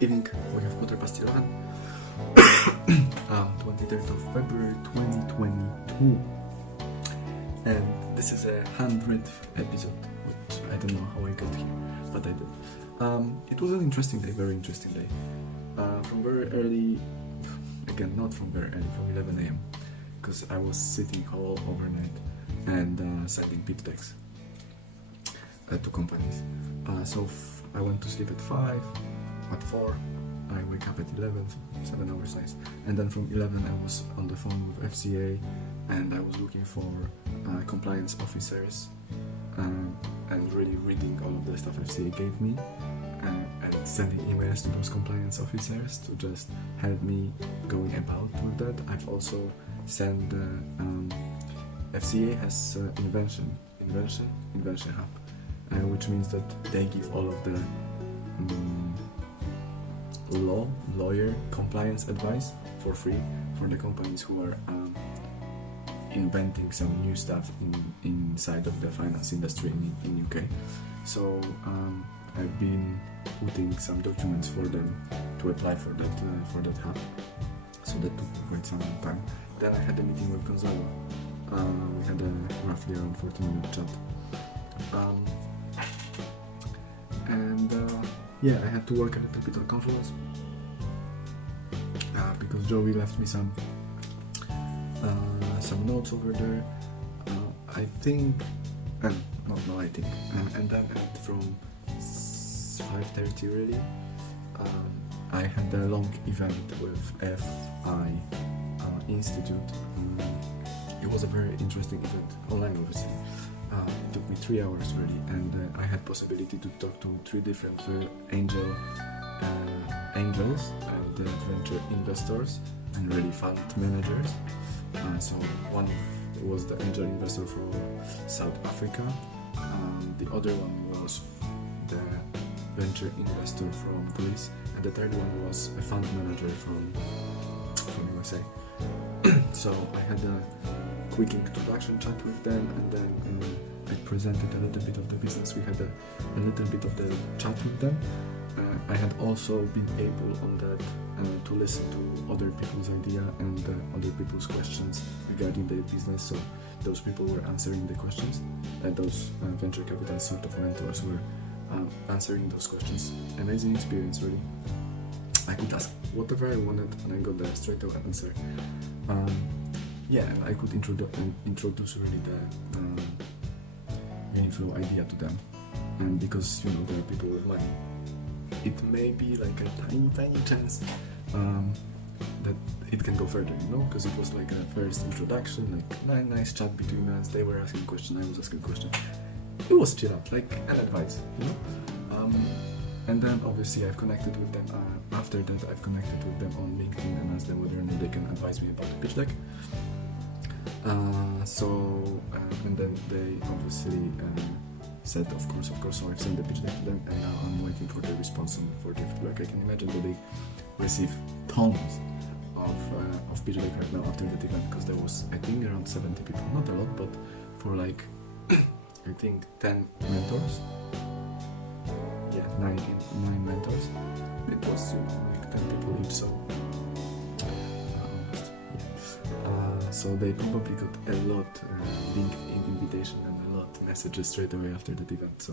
evening. We have 11:15. 23rd of February 2022. And this is a 100th episode, which I don't know how I got here, but I did. It was an interesting day, very interesting day. From very early, again, not from very early, from 11 a.m. because I was sitting all overnight and sending pitch decks to companies. I went to sleep at 5, at 4, I wake up at 11, 7 hours nice. And then from 11 I was on the phone with FCA and I was looking for compliance officers and really reading all of the stuff FCA gave me and sending emails to those compliance officers to just help me going about with that. I've also sent FCA has Invention Hub, which means that they give all of the lawyer compliance advice for free for the companies who are inventing some new stuff inside of the finance industry in UK. So I've been putting some documents for them to apply for that hub. So that took quite some time. Then I had a meeting with Goncalo. We had a roughly around 40-minute chat. I had to work a little bit on confluence because Joey left me some notes over there. And then from 5:30 really, I had a long event with FI Institute. It was a very interesting event, online obviously. It took me 3 hours really, and I had possibility to talk to 3 different angels and venture investors and really fund managers. So one was the angel investor from South Africa, the other one was the venture investor from Greece, and the third one was a fund manager from USA. So I had a quick introduction chat with them, and then I presented a little bit of the business. We had a little bit of the chat with them. I had also been able on that to listen to other people's idea and other people's questions regarding their business. So those people were answering the questions, and those venture capital sort of mentors were answering those questions. Amazing experience, really. I could ask whatever I wanted, and I got the straight away answer. I could introduce really the Uniflow idea to them, and because there are people with money, it may be like a tiny chance that it can go further, because it was like a first introduction, like nice chat between us. They were asking questions, I was asking questions. It was chill out, like an advice, And then obviously I've connected with them. After that, I've connected with them on LinkedIn and asked them whether or not they can advise me about the pitch deck. And then they obviously said, of course. So I've sent the pitch deck to them, and now I'm waiting for the response for their feedback. I can imagine that they receive tons of pitch deck right now after that event, because there was, I think, around 70 people. Not a lot, but for like, I think 10 mentors. Yeah, 9 mentors. It was like 10 people each, so so they probably got a lot LinkedIn invitation and a lot messages straight away after that event.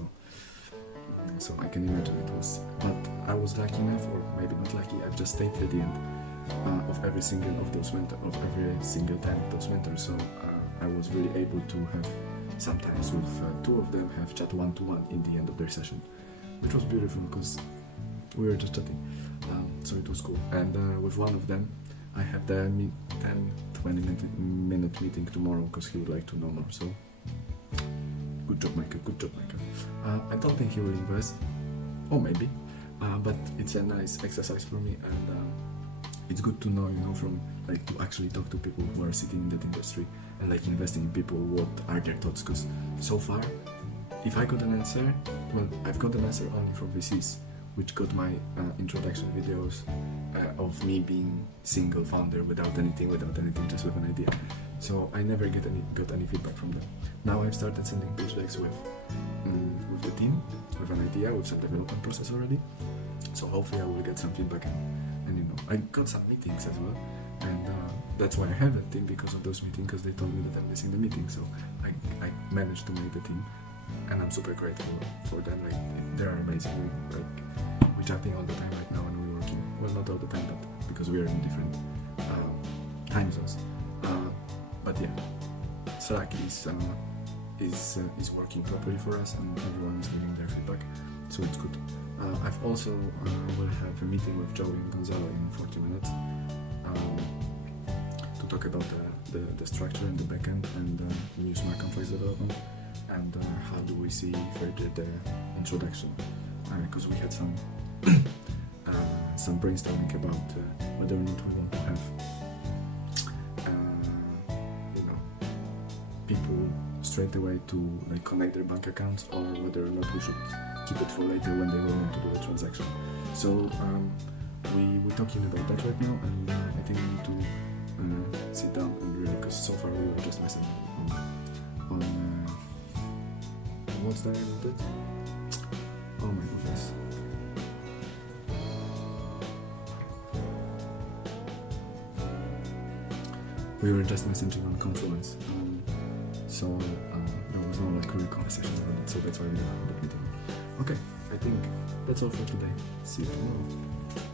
So I can imagine it was. But I was lucky enough, or maybe not lucky. I've just stayed till the end of every single time of those mentors. So I was really able to have sometimes with 2 of them have chat one-to-one in the end of their session, which was beautiful because we were just chatting. So it was cool. And with one of them, I have the 10-20 minute meeting tomorrow because he would like to know more. So good job, Michael. I don't think he will invest, or maybe, but it's a nice exercise for me, and it's good to know, from like to actually talk to people who are sitting in that industry and like investing in people. What are their thoughts? Because so far, if I got an answer, I've got an answer only from VCs, which got my introduction videos of me being single founder without anything, just with an idea. So I never got any feedback from them. Now I've started sending pitch decks with the team, with an idea, with some development process already. So hopefully I will get some feedback, and you know, I got some meetings as well, and that's why I have that team, because of those meetings, because they told me that I'm missing the meeting. So I managed to make the team, and I'm super grateful for them. Like, they are amazing. We're chatting all the time right now, and we're working. Well, not all the time, but because we are in different time zones. But yeah, Slack is working properly for us, and everyone is giving their feedback, so it's good. I've also will have a meeting with Joey and Goncalo in 40 minutes to talk about the structure and the backend and new smart contracts development, and how do we see further the introduction, because we had some brainstorming about whether or not we want to have people straight away to like connect their bank accounts, or whether or not we should keep it for later when they will want to do a transaction. So we're talking about that right now, and I think we need to sit down and really, because so far we were just messing on what's the name of it? Oh my goodness. We were just messaging on Confluence. So there was no like real conversation about it, so that's why we didn't have that meeting. Okay, I think that's all for today. See you tomorrow.